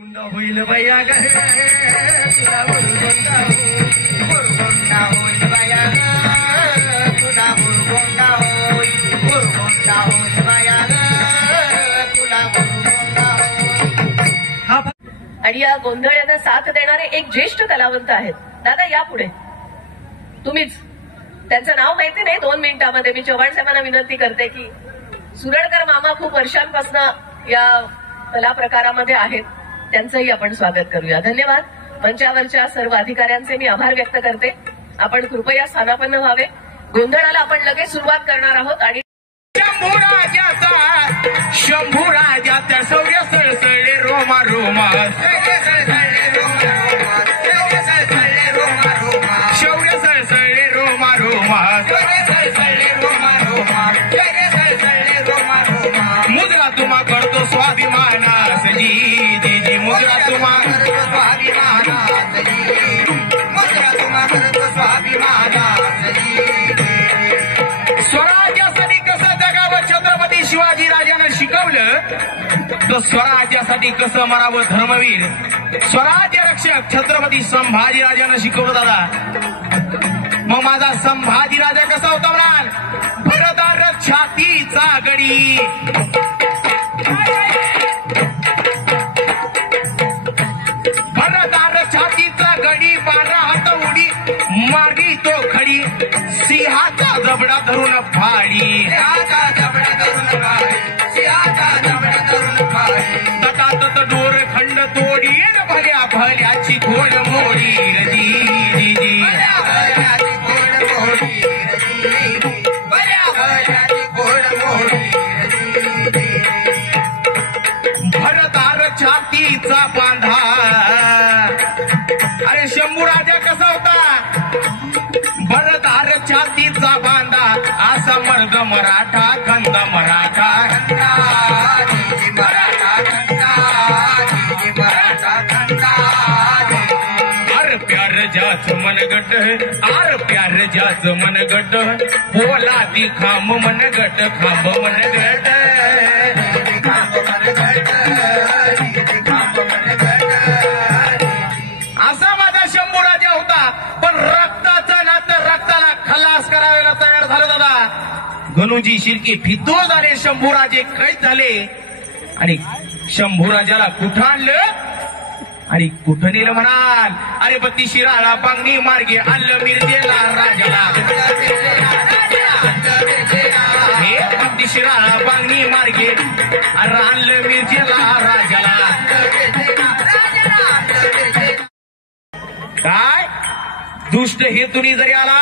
गुंडा होईल बाया ग तुला गुंडा होईल बाया ग तुला गुंडा होईल बाया ग तुला गुंडा होईल. आणि या गोंधळांना साथ देणारे एक ज्येष्ठ कलावंत आहेत. दादा या पुढे तुम्हीच. त्यांचं नाव माहिती नाही, 2 मिनिटांमध्ये मी चव्हाण साहेबांना विनंती करते की सुरडकर मामा खूप वर्षांपासून या कला प्रकारामध्ये आहेत, त्यांचंही आपण स्वागत करूया. धन्यवाद. मंचावरच्या सर्व अधिकाऱ्यांचे मी आभार व्यक्त करते. आपण कृपया स्थानापन्न व्हावे. गोंधळाला आपण लगेच सुरुवात करणार आहोत. आणि शंभू राजाच्या शौर्य सळसळे रोमा रोमा शौर्य सळसळे रोमा रोमा मुद्रा तुम्हा करतो स्वाभिमानास जी जी जी मुद्रा तुम्हा स्वाभिमानास मुद्रा तुम्हा करतो स्वाभिमानास स्वराज्यासाठी कसं जगावं छत्रपती शिवाजी राजानं शिकवलं, तर स्वराज्यासाठी कसं मरावं धर्मवीर स्वराज्य रक्षक छत्रपती संभाजी राजानं शिकवलं. दादा मग माझा संभाजी राजा कसा होता म्हणाल? भरदार छातीचा गडी भरदार छातीचा गडी 12 हात उडी मागी तो खडी सिंहाचा जबडा धरून फाडी तटातट डोर खंड तोडी भल्या भल्याची घोड मोडी जी जी जी भरदार छातीचा बांधा. अरे शंभू राजा कसा होता? भरदार छातीचा बांधा असा मर्द मराठा खंद मराठा आर प्यार जाच मनगट आर प्यार जाच मनगट बोला ती खांब मनगट खांब मनगट असा माझा शंभू राजा होता. पण रक्ताचं नातं रक्ताला खलास करायला तयार झालं. दादा गणूजी शिर्के फितो झाले, शंभूराजे कैद झाले. आणि शंभूराजाला कुठं आणलं आणि कुठं नेलं म्हणाल? अरे बत्ती शिराळा पांगणी मार्गे आणलं मिरजेला राजाला. हे बत्ती शिराळा पांगणी मार्गे आणलं मिरजेला राजाला. काय दुष्ट हेतुनी जरी आला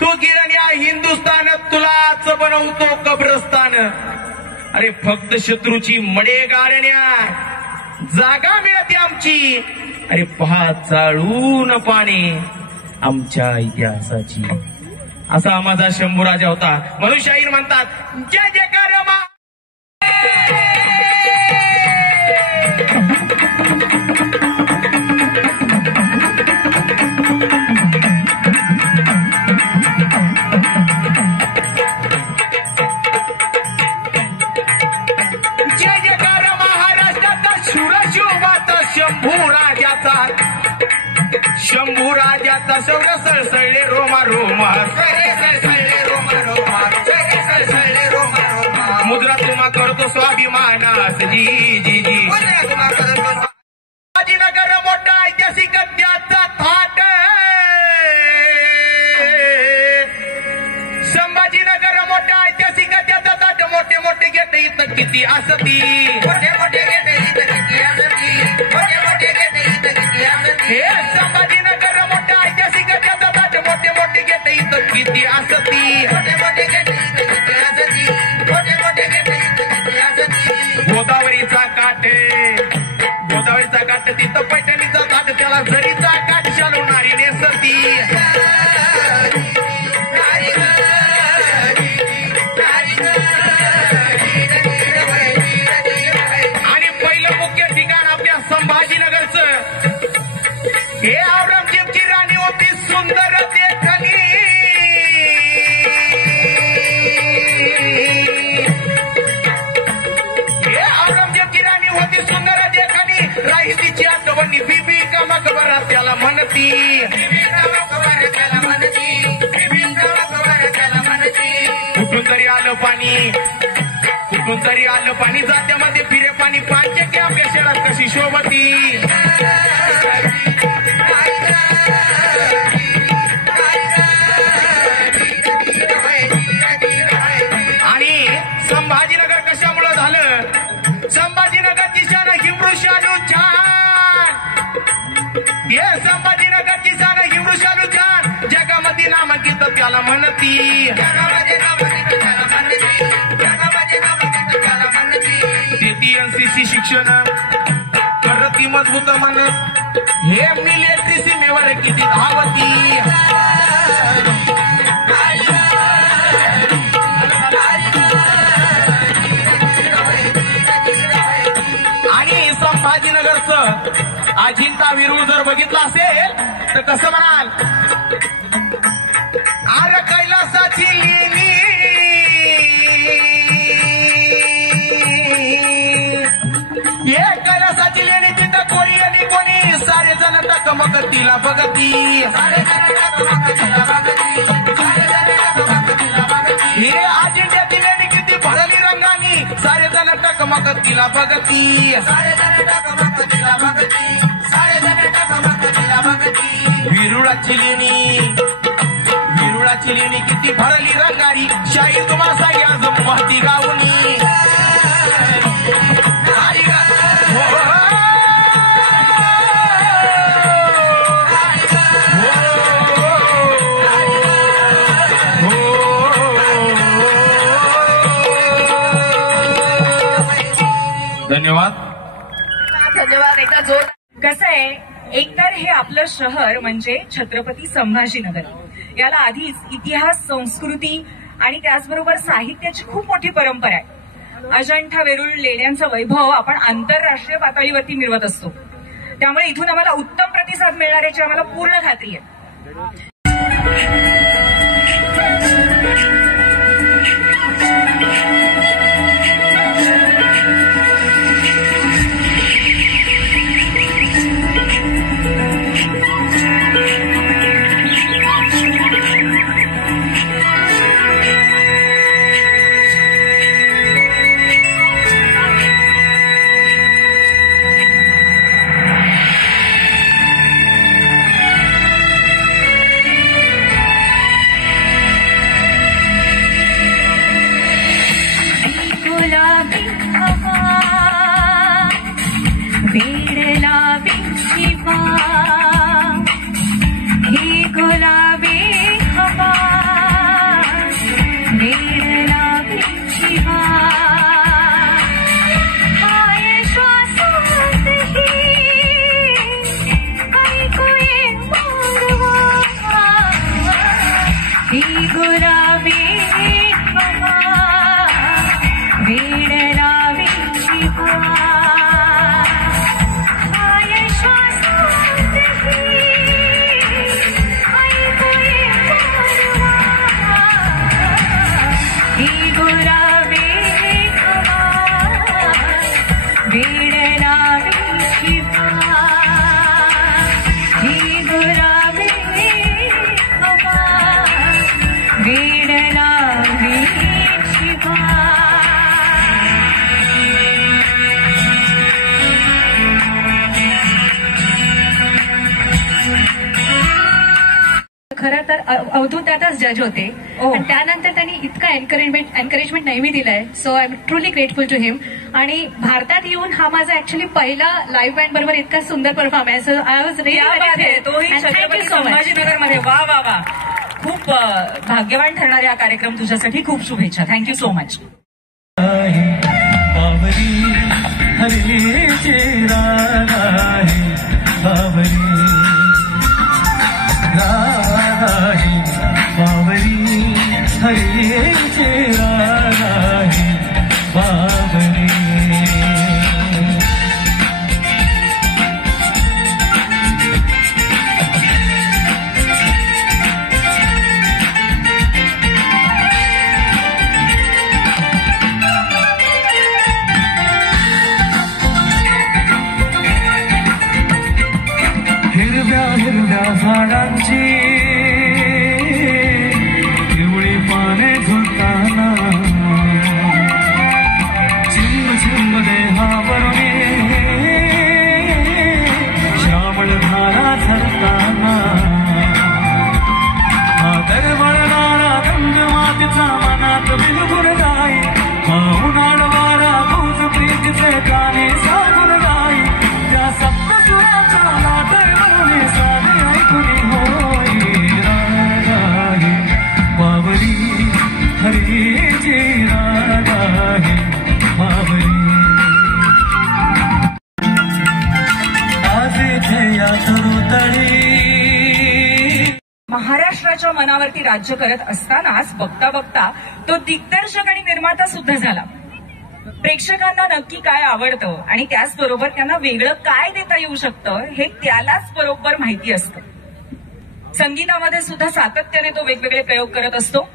तो गिरण्या हिंदुस्थान तुलाच बनवतो कब्रस्तान. अरे फक्त शत्रूची मडे गाळण्या जागा मिळते आमची. अरे पहा चाळून पाणी आमच्या इतिहासाची. असा माझा शंभू राजा होता. म्हणून शाहीर म्हणतात जय जयकार मा. शंभू राजाचा शौर्य सळसळले रोमा रोमा मुद्रा तुम्हा करतो स्वाभिमानास जी जी जी. संभाजीनगर मोठा ऐतिहासिक त्याचा थाट संभाजीनगर मोठा ऐतिहासिक त्याचा थाट मोठे मोठे गेट इथं किती असती मोठे मोठे गेट इथं किती असती मोठे मोठे गेट इथं किती असती. हे संभाजीनगर मोठा ऐतिहासिक त्याचा थाट मोठे मोठे गेट इथं किती असती मोठे मोठे गेट इथं किती असती मोठे मोठे गेट इथं किती असती. गोदावरीचा काठ तिथं पैठणीचा काठ त्याला झरीचा काठ शालवणारी नेसती. आणि पहिलं मुख्य ठिकाण आपल्या संभाजीनगरचं हे औरंगजेबची राणी होती सुंदर देखणी. हे औरंगजेबची राणी होती सुंदर देखणी. आणि राही तिची आठवणी बीबी का मकबरा त्याला म्हणती. कुठून तरी आलं पाणी, कुठून तरी आलं पाणी, जात्यामध्ये फिरे पाणी, पाचके आपल्या शहरात कशी शोभती. आणि संभाजीनगर कशामुळं झालं? संभाजीनगरची शान हिमृषालू छान, हे संभाजीनगरची शान हिमृषालू छान, जगामध्ये नामांकित त्याला म्हणती. देती एनसीसी शिक्षण, करती मजबूत मन, हे मिलिटरी सीमेवर किती धावती. आणि संभाजीनगरचं अजिंठा वेरूळ जर बघितलं असेल तर कसं म्हणाल? आर कैलासाची लेणी, हे कैलासाची लेणी, तिथं कोणी आणि कोणी सारे जण टकमक तिला बघती. हे अजिंठ्याची लेणी किती भरली रंगानी, सारे जण टकमक तिला बघती. विरुळाची लेणी, विरुळाची लेणी किती भरली रंगारी, शाही तुम्हाला आज महती गावनी. धन्यवाद. धन्यवाद. एकदा जोर. कसं आहे, एकतर हे आपलं शहर म्हणजे छत्रपती संभाजीनगर, याला आधीच इतिहास, संस्कृती आणि त्याचबरोबर साहित्याची खूप मोठी परंपरा आहे. अजंठा वेरूळ लेण्यांचं वैभव आपण आंतरराष्ट्रीय पातळीवरती मिळवत असतो, त्यामुळे इथून आम्हाला उत्तम प्रतिसाद मिळणार याची आम्हाला पूर्ण खात्री आहे. खरं तर अवधूत दादाच जज होते आणि त्यानंतर त्यांनी इतका एनकरेजमेंट नेहमी दिलाय. So I am truly grateful to him. आणि भारतात येऊन हा माझा ऍक्च्युअली पहिला लाईव्ह बँड बरोबर इतका सुंदर परफॉर्मन्स. आय वॉज रिअली तोही छत्रपती संभाजीनगरमध्ये. वा वा वा, खूप भाग्यवान ठरणारा हा कार्यक्रम तुझ्यासाठी. खूप शुभेच्छा. Thank you so much. झाडांची पिवळी पाने झुलताना चिंब चिंब देहावरुने श्रावण धारा झरताना हा दरवळणारा गंध मातीचा मनात बिलगुल गाई हा उन्हाळ वारा गुज प्रीतीचे गाणे सांगून गाई त्या सप्तसुराचा लाटर वरुने साधे ऐकून होई रागाही बावरी हरीची रागाही बावरी आज इथे या तरुतळी महाराष्ट्राच्या मनावरती राज्य करत असतानाच बघता बघता तो दिग्दर्शक आणि निर्माता सुद्धा झाला. प्रेक्षकांना नक्की काय आवडतं आणि त्याचबरोबर त्यांना वेगळं काय देता येऊ शकतं हे त्यालाच बरोबर माहिती असतं. संगीतामध्ये सुद्धा सातत्याने तो वेगवेगळे प्रयोग करत असतो.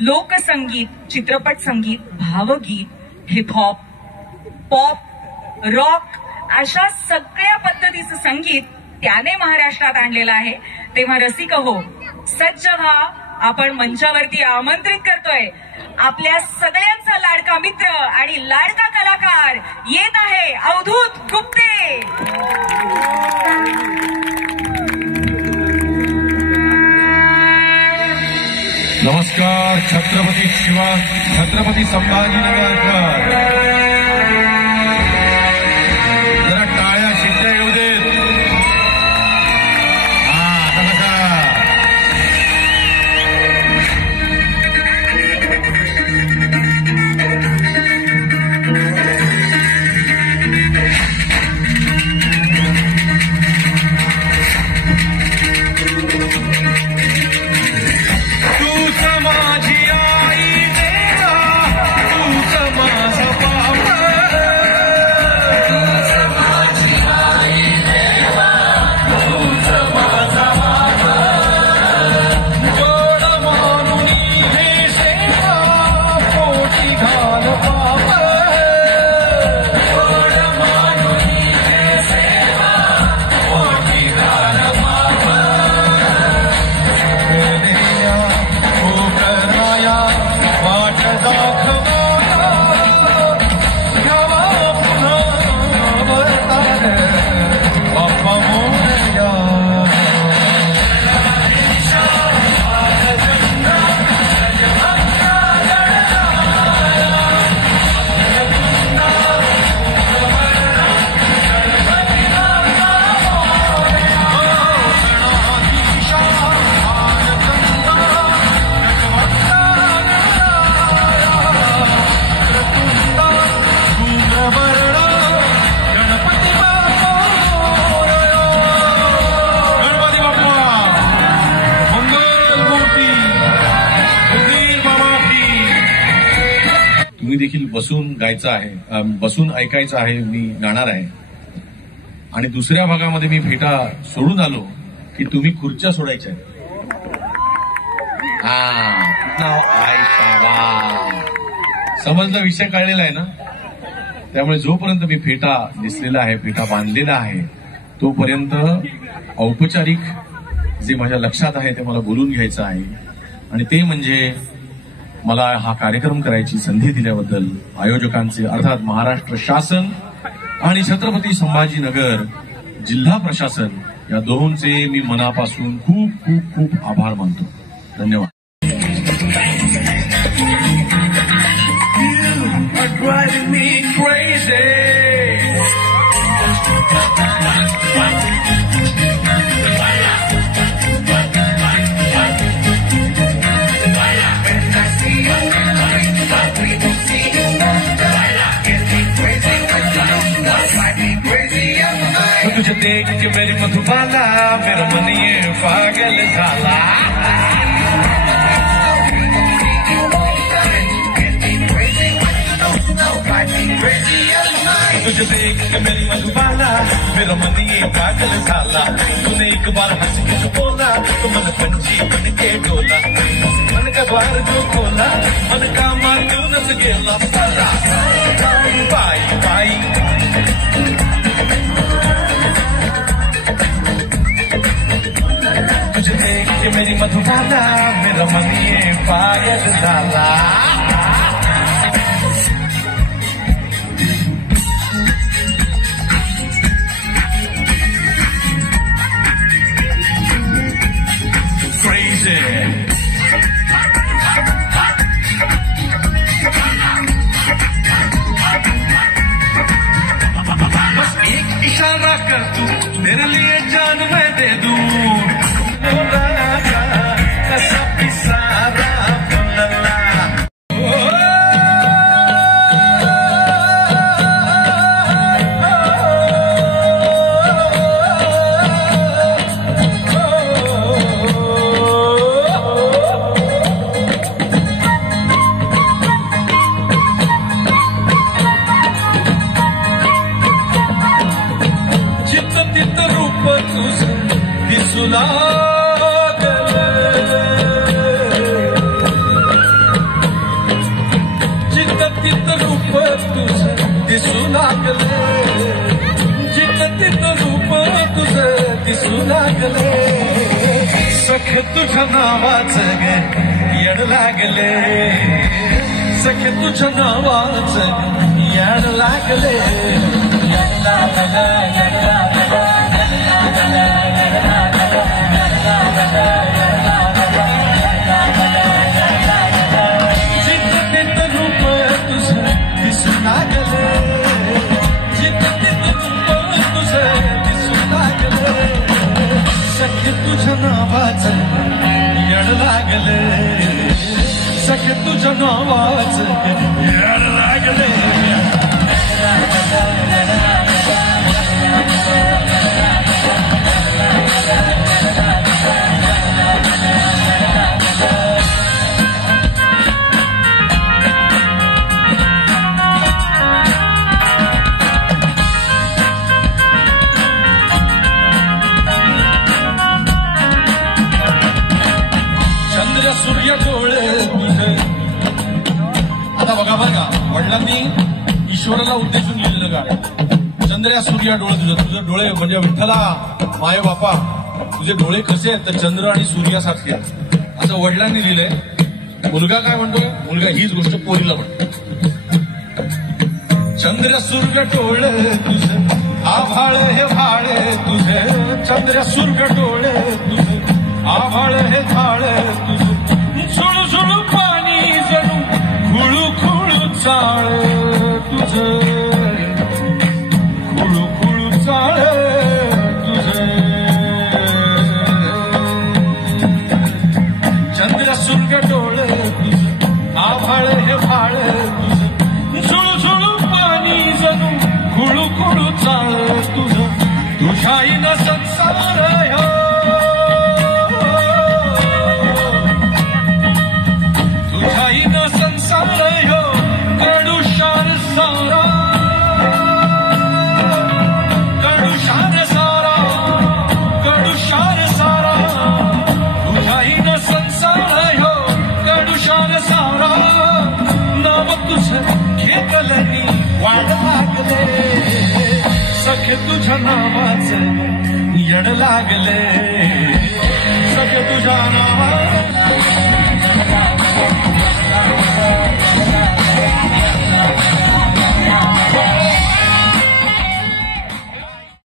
लोकसंगीत, चित्रपट संगीत, भावगीत, हिपहॉप, पॉप, रॉक अशा सगळ्या पद्धतीचं संगीत त्याने महाराष्ट्रात आणलेलं आहे. तेव्हा रसिक हो, सज्ज व्हा. आपण मंचावरती आमंत्रित करतोय आपल्या सगळ्यांचा लाडका मित्र आणि लाडका कलाकार येत आहे अवधूत गुप्ते. नमस्कार. छत्रपती संभाजीनगर जरा टाळ्या शिट्ट्या येऊ देत. देखील बसून गायचं आहे, बसून ऐकायचं आहे. मी गाणार आहे आणि दुसऱ्या भागामध्ये मी फेटा सोडून आलो की तुम्ही खुर्च्या सोडायच्या आहेत. समजलं, विषय कळलेला आहे ना. त्यामुळे जोपर्यंत मी फेटा दिसलेला आहे, फेटा बांधलेला आहे, तोपर्यंत औपचारिक जे माझ्या लक्षात आहे ते मला बोलून घ्यायचं आहे. आणि ते म्हणजे मला हा कार्यक्रम करायची संधी दिल्याबद्दल आयोजकांचे अर्थात महाराष्ट्र शासन आणि छत्रपती संभाजीनगर जिल्हा प्रशासन या दोहोंचे मी मनापासून खूप खूप खूप आभार मानतो. धन्यवाद. तुझे देख के मेरी मधुबाला मेरा मन ये पागल झाला. तुझे देख के मेरी मधुबाला मेरा मन ये पागल झाला. तूने एक बार हंस के बोला तो मन पंछी बन के डोला. मन का द्वार जो खोला मन का मार्ग गेला. बाई बाई क्या कर तू, तेरे लिए जान मैं दे दूं। कसा पिसारा फुलला, दिसू लागले, जिथं तिथं रूप तुझं दिसू लागले, जिथं तिथं रूप तुझं दिसू लागले। सखे तुझ्या नावाचं ग येड लागले, सखे तुझ्या नावाचं येड लागले, येड लागले, येड लागले, जिथं तिथं रूप तुझं दिसू लागले, जिथं तिथं रूप तुझं दिसू लागले। सखे तुझ्या नावाचं येड लागले, सखे तुझ्या नावाचं येड लागले। सूर्य डोळे तुझे, आता बघा बरं का, वडिलांनी ईश्वराला उद्देशून लिहिलेलं गाणं, चंद्र्या सूर्य डोळे तुझं, तुझे डोळे म्हणजे विठ्ठला माये बापा तुझे डोळे कसे आहेत तर चंद्र आणि सूर्यासारखे आहेत, असं वडिलांनी लिहिलंय। मुलगा काय म्हणतोय, मुलगा हीच गोष्ट पोरीला म्हणतो, चंद्र सूर्य डोळे तुझे, आभाळ हे भाळे तुझे, चंद्र सूर्य डोळे तुझे, आभाळ हे भाळे तुझे, झुळू झुळू पाणी जणू खुळू खुळू चाळ तुझे, खुळू खुळू चाळ तुझे। चंद्र सूर्य डोळे तुझे, आभाळ हे भाळे तुझे, झुळू झुळू पाणी जणू खुळू खुळू चाळ तुझं, तुझ्या आईनं संसार ह्यो, तुझ्या आईनं संसार ह्यो कडूशार सारा, कडूशार सारा, कडूशार सारा, तुझ्या आईनं संसार ह्यो कडूशार सारा। नाव तुझं घेतलंनी वाढ लागले, सखे तुझ्या नावाचं येड लागले, सखे तुझ्या नावाचं